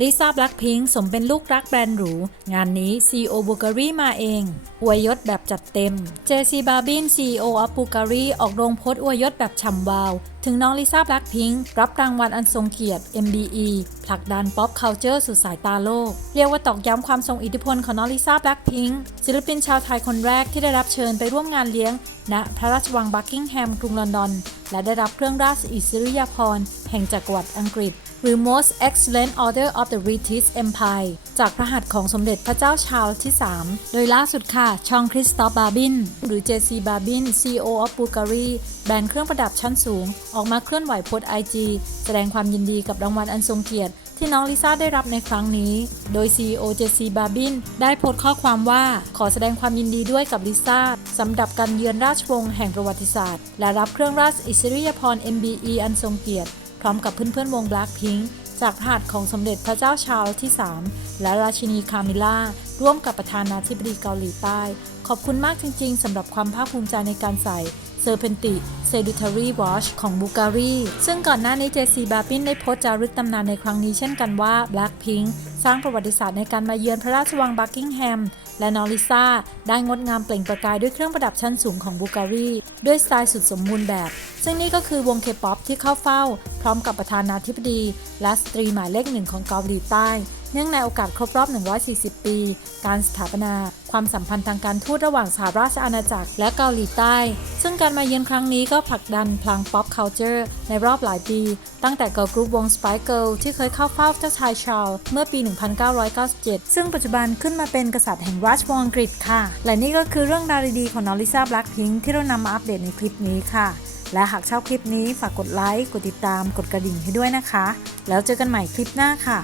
ลิซ่าแบล็คพิงค์สมเป็นลูกรักแบรนด์หรู งานนี้ CEO b u g a r i มาเองอวยยศแบบจัดเต็ม JC Barbin CEO of Bulgari ออกโรงโพสต์อวยยศแบบฉ่ำวาว ถึงน้องลิซ่าแบล็คพิงค์รับรางวัลอันทรงเกียรติ MBE ผลักดันป๊อปเคาเจอร์สู่สายตาโลก เรียกว่าตอกย้ำความทรงอิทธิพลของน้องลิซ่าแบล็คพิงค์ศิลปินชาวไทยคนแรกที่ได้รับเชิญไปร่วมงานเลี้ยง ณพระราชวังบักกิงแฮมกรุงลอนดอน และได้รับเครื่องราชอิสริยาภรณ์แห่งจักรวรรดิอังกฤษหรือ Most Excellent Order of the British Empire จากพระหัตถ์ของสมเด็จพระเจ้าชาร์ลส์ที่ 3 โดยล่าสุดค่ะ ชองคริสตอฟบาบิน หรือ JC Barbin CEO of Bulgari แบรนด์เครื่องประดับชั้นสูงออกมาเคลื่อนไหวโพสต์ IG แสดงความยินดีกับรางวัลอันทรงเกียรติที่น้องลิซ่าได้รับในครั้งนี้ โดย CEO JC Barbin ได้โพสต์ข้อความว่า ขอแสดงความยินดีด้วยกับลิซ่าสำหรับการเยือนราชวงศ์แห่งประวัติศาสตร์ และรับเครื่องราชอิสริยาภรณ์ MBE อันทรงเกียรติ พร้อมกับเพื่อนๆวง Blackpink จากหัตถ์ของสมเด็จพระเจ้าชาร์ลที่ 3 และราชินีคามิล่า ร่วมกับประธานาธิบดีเกาหลีใต้ ขอบคุณมากจริงๆสำหรับความภาคภูมิใจในการใส่ s e r p e n t i Sedentary Watch ของบูการีซึ่งก่อนหน้านี้เจซีบาปินได้โพสต์จารึกตำนานในครั้งนี้เช่นกันว่า Blackpink สร้างประวัติศาสตร์ในการมาเยือนพระราชวังบักกิงแฮมและนอริซ่าได้งดงามเปล่งประกายด้วยเครื่องประดับชั้นสูงของบูการีด้วยสไตล์สุดสมบูรณ์แบบ ซึ่งนี่ก็คือวงเคป๊อปที่เข้าเฝ้า พร้อมกับประธานาธิบดี และสตรีหมายเลขหนึ่งของเกาหลีใต้เนื่องในโอกาสครบรอบ 140 ปี การสถาปนา ความสัมพันธ์ทางการทูตระหว่างสหราชอาณาจักรและเกาหลีใต้ ซึ่งการมาเยือนครั้งนี้ก็ผลักดันพลัง pop culture ในรอบหลายปี ตั้งแต่เกิร์ลกรุ๊ปวง Spice Girl ที่เคยเข้าเฝ้าเจ้าชายชาร์ลส์เมื่อปี 1997 ซึ่งปัจจุบันขึ้นมาเป็นกษัตริย์แห่งราชวงศ์อังกฤษค่ะ และนี่ก็คือเรื่องราวดีๆของนอริซาบล็คพิงที่เรานำมาอัปเดตในคลิปนี้ค่ะ และหากชอบคลิปนี้ฝากกดไลค์ กดติดตาม กดกระดิ่งให้ด้วยนะคะ แล้วเจอกันใหม่คลิปหน้าค่ะ